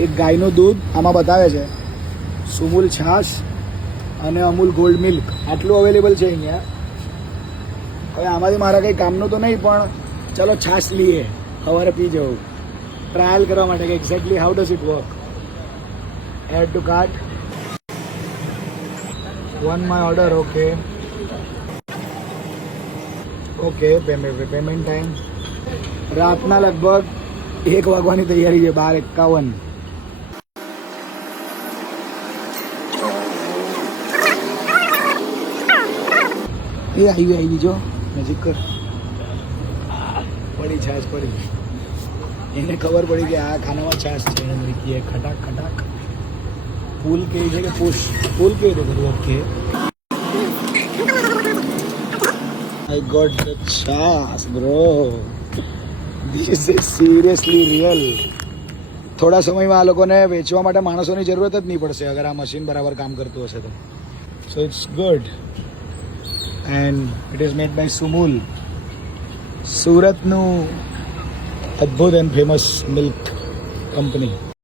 એક ગાયનું દૂધ આમાં બતાવે છે, સુમૂલ છાશ અને અમૂલ ગોલ્ડ મિલ્ક આટલું અવેલેબલ છે અહીંયા. હવે આમાંથી મારા કંઈ કામનું તો નહીં, પણ ચલો છાશ લઈએ, સવારે પી જવું, ટ્રાયલ કરવા માટે કે exactly how does it work. Add to cart, one my order. Okay okay, payment time રાતના લગભગ 1 વાગવાની તૈયારી છે, 12:51. એ આવી જો નજીક કર, પડી છાશ પડી, એને ખબર પડી કે આ ખાનામાં છાશ છે. એને મૂકી ખટાક ખટાક. પુલ કેવી છે કે પુશ, પુલ કેવી રીતે કરવું? ઓકે, આઈ ગોટ ધ છાશ bro, this is seriously real. થોડા સમયમાં આ લોકોને વેચવા માટે માણસોની જરૂરત જ નહીં પડશે અગર આ મશીન બરાબર કામ કરતું હશે તો. So it's good and it is made by Sumul, સુરતનું અદ્ભુત એન્ડ ફેમસ મિલ્ક કંપની.